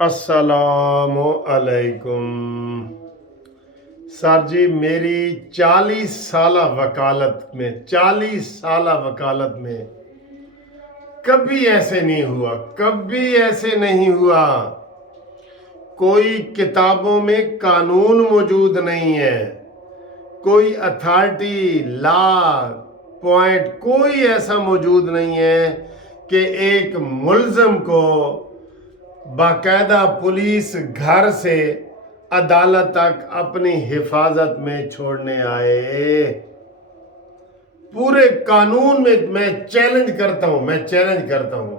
अस्सलाम अलैकुम। सर जी, मेरी 40 साल वकालत में कभी ऐसे नहीं हुआ, कभी ऐसे नहीं हुआ। कोई किताबों में कानून मौजूद नहीं है, कोई अथॉरिटी, लॉ पॉइंट कोई ऐसा मौजूद नहीं है कि एक मुल्ज़म को बाकायदा पुलिस घर से अदालत तक अपनी हिफाजत में छोड़ने आए। पूरे कानून में मैं चैलेंज करता हूं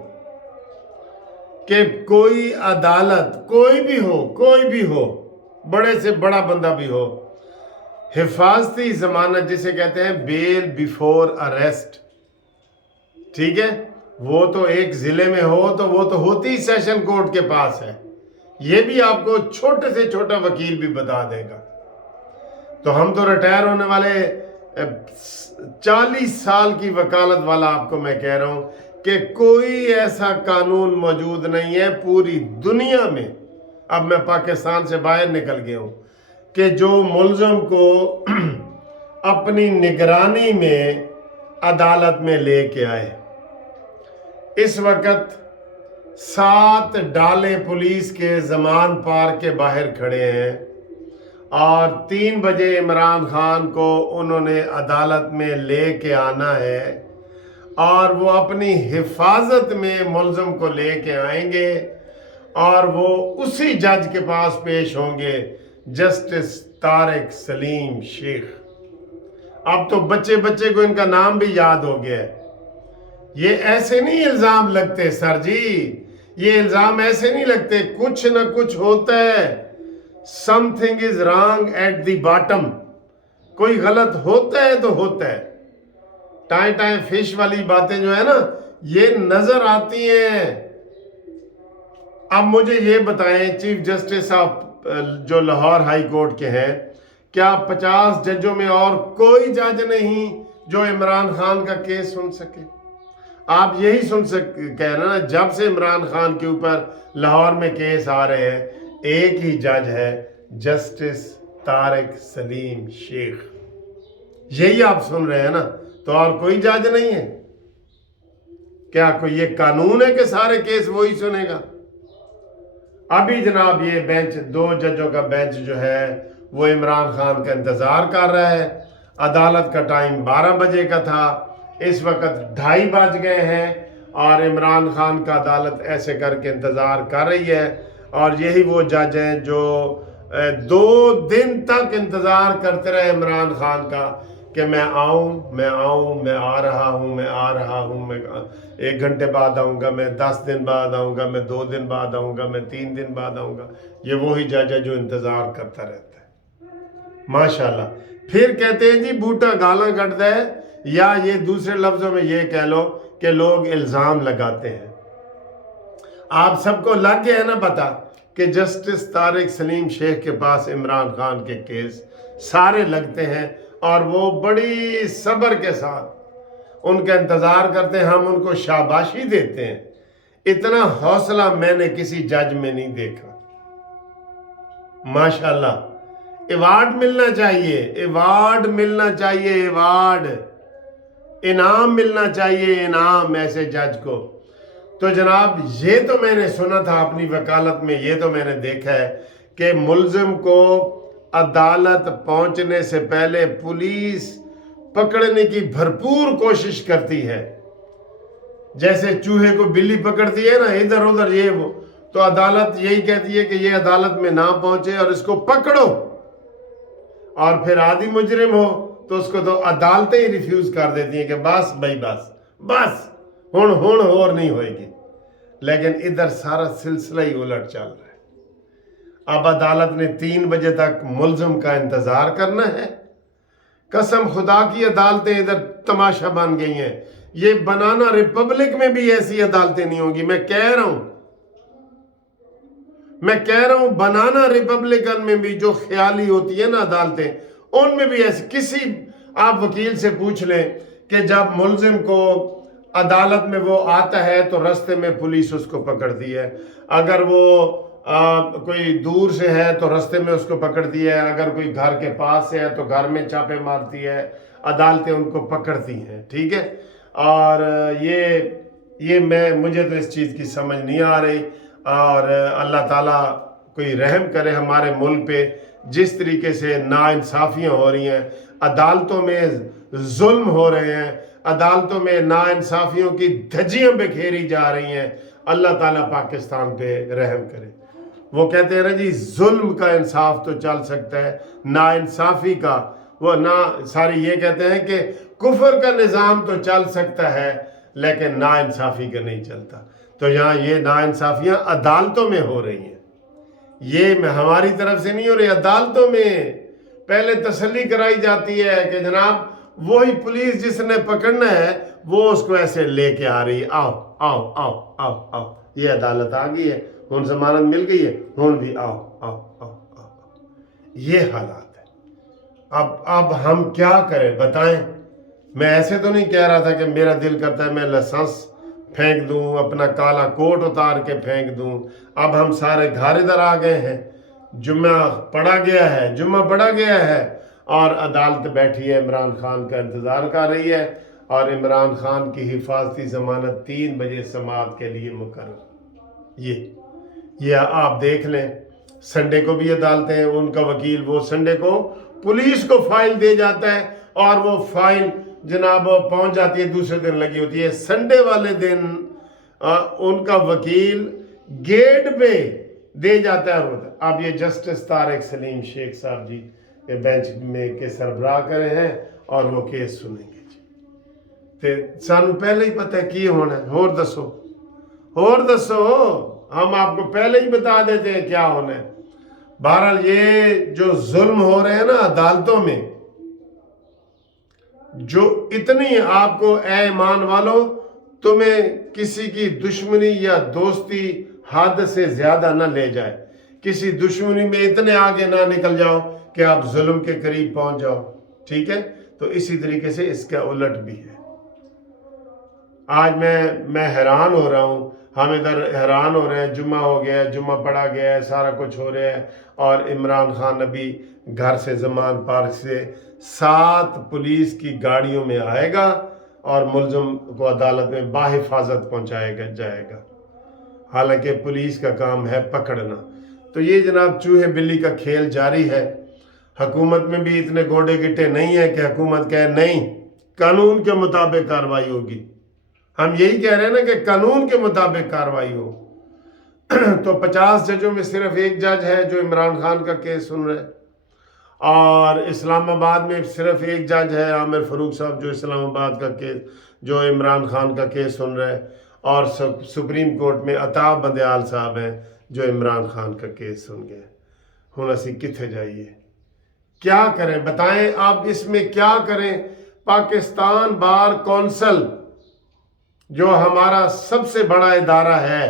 कि कोई अदालत, कोई भी हो, बड़े से बड़ा बंदा भी हो, हिफाजती जमानत जिसे कहते हैं बेल बिफोर अरेस्ट, ठीक है, वो तो एक जिले में हो तो वो तो होती सेशन कोर्ट के पास है। ये भी आपको छोटे से छोटा वकील भी बता देगा। तो हम तो रिटायर होने वाले 40 साल की वकालत वाला आपको मैं कह रहा हूं कि कोई ऐसा कानून मौजूद नहीं है पूरी दुनिया में, अब मैं पाकिस्तान से बाहर निकल गया हूं, कि जो मुल्ज़िम को अपनी निगरानी में अदालत में लेके आए। इस वक्त 7 डाले पुलिस के जमान पार्क के बाहर खड़े हैं और 3 बजे इमरान खान को उन्होंने अदालत में लेके आना है और वो अपनी हिफाजत में मुल्ज़िम को लेके आएंगे और वो उसी जज के पास पेश होंगे, जस्टिस तारिक सलीम शेख। अब तो बच्चे बच्चे को इनका नाम भी याद हो गया है। ये ऐसे नहीं इल्जाम लगते सर जी, ये इल्जाम ऐसे नहीं लगते, कुछ ना कुछ होता है। Something is wrong at the bottom, कोई गलत होता है तो होता है। टाइम टाइम फिश वाली बातें जो है ना, ये नजर आती हैं। अब मुझे ये बताएं, चीफ जस्टिस साहब जो लाहौर हाई कोर्ट के हैं, क्या 50 जजों में और कोई जज नहीं जो इमरान खान का केस सुन सके? आप यही कह रहे हैं ना, जब से इमरान खान के ऊपर लाहौर में केस आ रहे हैं, एक ही जज है, जस्टिस तारिक सलीम शेख। यही आप सुन रहे हैं ना, तो और कोई जज नहीं है? क्या कोई ये कानून है कि सारे केस वही सुनेगा? अभी जनाब ये बेंच, 2 जजों का बेंच जो है वो इमरान खान का इंतजार कर रहा है। अदालत का टाइम 12 बजे का था, इस वक्त 2:30 बज गए हैं और इमरान खान का अदालत ऐसे करके इंतज़ार कर रही है। और यही वो जज हैं जो 2 दिन तक इंतज़ार करते रहे इमरान खान का कि मैं आऊँ, मैं आ रहा हूँ, मैं 1 घंटे बाद आऊँगा, मैं 10 दिन बाद आऊँगा, मैं 2 दिन बाद आऊँगा, मैं 3 दिन बाद आऊँगा। ये वही जज है जो इंतज़ार करता रहता है। माशाल्लाह। फिर कहते हैं जी बूटा गालां कटदा है, या ये दूसरे लफ्जों में ये कह लो कि लोग इल्जाम लगाते हैं। आप सबको लग गया है ना पता कि जस्टिस तारिक सलीम शेख के पास इमरान खान के केस सारे लगते हैं और वो बड़ी सब्र के साथ उनका इंतजार करते हैं, हम उनको शाबाशी देते हैं। इतना हौसला मैंने किसी जज में नहीं देखा। माशाल्लाह। अवार्ड मिलना चाहिए, अवार्ड मिलना चाहिए, अवार्ड, इनाम मिलना चाहिए, इनाम ऐसे जज को। तो जनाब ये तो मैंने सुना था अपनी वकालत में, ये तो मैंने देखा है कि मुल्ज़िम को अदालत पहुंचने से पहले पुलिस पकड़ने की भरपूर कोशिश करती है। जैसे चूहे को बिल्ली पकड़ती है ना, इधर उधर ये वो, तो अदालत यही कहती है कि ये अदालत में ना पहुंचे और इसको पकड़ो। और फिर आदि मुजरिम हो तो उसको तो अदालतें ही रिफ्यूज कर देती हैं कि बस भाई बस हुण और नहीं होएगी। लेकिन इधर सारा सिलसिला ही उलट चल रहा है। अब अदालत ने 3 बजे तक मुल्ज़िम का इंतजार करना है। कसम खुदा की अदालतें इधर तमाशा बन गई हैं। ये बनाना रिपब्लिक में भी ऐसी अदालतें नहीं होंगी। मैं कह रहा हूं बनाना रिपब्लिकन में भी जो ख्याली होती है ना अदालतें, उनमें भी ऐसे किसी, आप वकील से पूछ लें कि जब मुल्ज़िम को अदालत में वो आता है तो रास्ते में पुलिस उसको पकड़ती है। अगर वो کوئی دور سے ہے تو رستے میں اس کو پکڑتی ہے، اگر کوئی گھر کے پاس سے ہے تو گھر میں چھاپے مارتی ہے، عدالتیں ان کو پکڑتی ہیں، ٹھیک ہے۔ اور یہ مجھے تو اس چیز کی سمجھ نہیں آ رہی، اور اللہ تعالیٰ کوئی رحم کرے ہمارے ملک پہ، جس طریقے سے ناانصافیاں ہو رہی ہیں، عدالتوں میں ظلم ہو رہے ہیں، عدالتوں میں ناانصافیوں کی دھجیاں بکھیری جا رہی ہیں۔ اللہ تعالیٰ پاکستان پہ رحم کرے۔ وہ کہتے ہیں نا جی، ظلم کا انصاف تو چل سکتا ہے، ناانصافی کا وہ ساری یہ کہتے ہیں کہ کفر کا نظام تو چل سکتا ہے لیکن ناانصافی کا نہیں چلتا۔ تو یہاں یہ ناانصافیاں عدالتوں میں ہو رہی ہیں، یہ ہماری طرف سے نہیں ہو رہی، عدالتوں میں پہلے تسلی کرائی جاتی ہے کہ جناب وہی پولیس جس نے پکڑنا ہے وہ اس کو ایسے لے کے آ رہی ہے، آؤ آؤ آؤ آؤ آؤ، یہ عدالت آ گئی ہے، ہن ضمانت مل گئی ہے، ہن بھی آؤ آؤ آؤ آؤ۔ یہ حالات ہے۔ اب ہم کیا کریں بتائیں؟ میں ایسے تو نہیں کہہ رہا تھا کہ میرا دل کرتا ہے میں لائسنس پھینک دوں، اپنا کالا کوٹ اتار کے پھینک دوں۔ اب ہم سارے گھر ادھر آ گئے ہیں، جمعہ پڑھا گیا ہے اور عدالت بیٹھی ہے، عمران خان کا انتظار کر رہی ہے، اور عمران خان کی حفاظتی ضمانت 3 بجے سماعت کے لیے مقرر۔ یہ آپ دیکھ لیں، سنڈے کو بھی عدالتیں ہیں، ان کا وکیل وہ سنڈے کو پولیس کو فائل دے جاتا ہے، اور وہ فائل جناب پہنچ جاتی ہے، دوسرے دن لگی ہوتی ہے۔ سنڈے والے دن ان کا وکیل گیٹ پہ دے جاتا ہے۔ اب یہ جسٹس طارق سلیم شیخ صاحب جی کے بینچ میں کے سربراہ کرے ہیں اور وہ کیس سنیں گے جی۔ تے سانو پہلے ہی پتہ ہے کی ہونا ہے، اور دسو ہم آپ کو پہلے ہی بتا دیتے ہیں کیا ہونا ہے۔ بہرحال یہ جو ظلم ہو رہے ہیں نا عدالتوں میں، جو اتنی آپ کو اے ایمان والو، تمہیں کسی کی دشمنی یا دوستی حد سے زیادہ نہ لے جائے، کسی دشمنی میں اتنے آگے نہ نکل جاؤ کہ آپ ظلم کے قریب پہنچ جاؤ، ٹھیک ہے۔ تو اسی طریقے سے اس کا الٹ بھی ہے۔ آج میں حیران ہو رہا ہوں، ہم ادھر حیران ہو رہے ہیں، جمعہ ہو گیا ہے، جمعہ پڑھا گیا ہے، سارا کچھ ہو رہا ہے، اور عمران خان ابھی گھر سے زمان پارک سے 7 پولیس کی گاڑیوں میں آئے گا اور ملزم کو عدالت میں باحفاظت جائے گا، حالانکہ پولیس کا کام ہے پکڑنا۔ تو یہ جناب چوہے بلی کا کھیل جاری ہے۔ حکومت میں بھی اتنے گوڑے گٹے نہیں ہیں کہ حکومت کہے نہیں، قانون کے مطابق کارروائی ہوگی۔ ہم یہی کہہ رہے ہیں نا کہ قانون کے مطابق کارروائی ہو۔ تو 50 ججوں میں صرف ایک جج ہے جو عمران خان کا کیس سن رہے، اور اسلام آباد میں صرف ایک جج ہے، عامر فاروق صاحب، جو اسلام آباد کا کیس، جو عمران خان کا کیس سن رہے، اور سپریم کورٹ میں عطا بندیال صاحب ہیں جو عمران خان کا کیس سن گئے۔ ہن اسی کتھے جائیے، کیا کریں بتائیں؟ آپ اس میں کیا کریں؟ پاکستان بار کونسل جو ہمارا سب سے بڑا ادارہ ہے،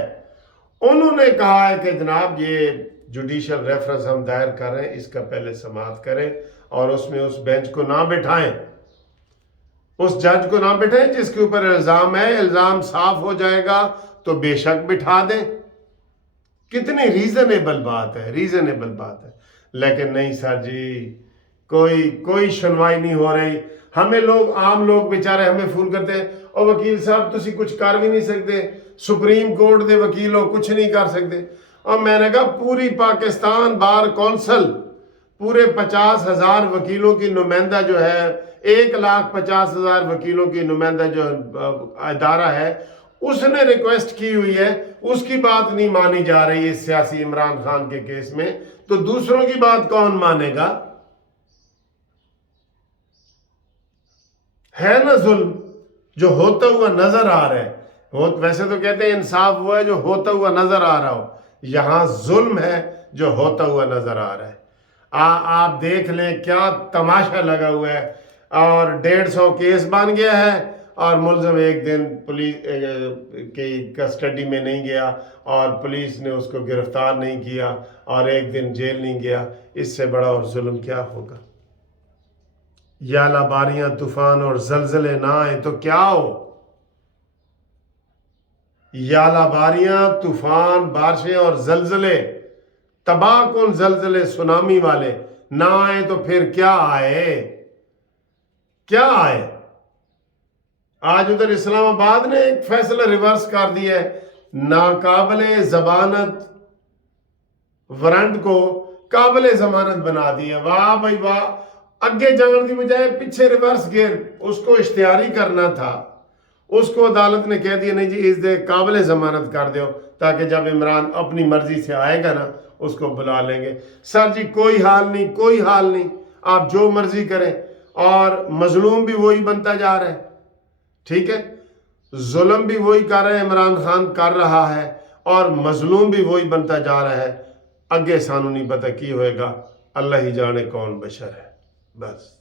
انہوں نے کہا ہے کہ جناب یہ جوڈیشل ریفرنس ہم دائر کر رہے ہیں، اس کا پہلے سماعت کریں، اور اس میں اس بینچ کو نہ بٹھائیں، اس جج کو نہ بٹھائیں جس کے اوپر الزام ہے، الزام صاف ہو جائے گا تو بے شک بٹھا دیں۔ کتنی ریزنیبل بات ہے، لیکن نہیں سر جی، کوئی سنوائی نہیں ہو رہی۔ ہمیں عام لوگ بیچارے ہمیں فون کرتے ہیں، اور وکیل صاحب تسی کچھ کر بھی نہیں سکتے، سپریم کورٹ دے وکیلوں کچھ نہیں کر سکتے۔ اور میں نے کہا پوری پاکستان بار کونسل، پورے 50,000 وکیلوں کی نمائندہ جو ہے، 1,50,000 وکیلوں کی نمائندہ جو ادارہ ہے، اس نے ریکویسٹ کی ہوئی ہے، اس کی بات نہیں مانی جا رہی ہے سیاسی عمران خان کے کیس میں، تو دوسروں کی بات کون مانے گا؟ ہے نا ظلم جو ہوتا ہوا نظر آ رہا ہے۔ ویسے تو کہتے ہیں انصاف وہ ہے جو ہوتا ہوا نظر آ رہا ہو، یہاں ظلم ہے جو ہوتا ہوا نظر آ رہا ہے۔ آپ دیکھ لیں کیا تماشا لگا ہوا ہے، اور 150 کیس بن گیا ہے، اور ملزم ایک دن پولیس کی کسٹڈی میں نہیں گیا، اور پولیس نے اس کو گرفتار نہیں کیا، اور ایک دن جیل نہیں گیا۔ اس سے بڑا اور ظلم کیا ہوگا؟ یا باریاں طوفان اور زلزلے نہ آئیں تو کیا ہو؟ یا باریاں طوفان بارشیں اور زلزلے तबाह कौन जलजले सुनामी वाले ना आए तो फिर क्या आए, क्या आए। आज उधर इस्लामाबाद ने एक फैसला रिवर्स कर दिया है, नाकाबिले जमानत वारंट को काबिले जमानत बना दिया। वाह भाई वाह, अगे जाने की बजाय पीछे रिवर्स गियर, उसको इश्तिहारी करना था, उसको अदालत ने कह दिया नहीं जी इस दे काबिले जमानत कर दो, ताकि जब इमरान अपनी मर्जी से आएगा ना उसको बुला लेंगे। सर जी कोई हाल नहीं, कोई हाल नहीं, आप जो मर्जी करें, और मजलूम भी वही बनता जा रहा है, ठीक है, जुल्म भी वही कर रहे हैं, इमरान खान कर रहा है, और मजलूम भी वही बनता जा रहा है। अगे सानू नहीं पता की होएगा, अल्लाह ही जाने कौन बशर है। बस।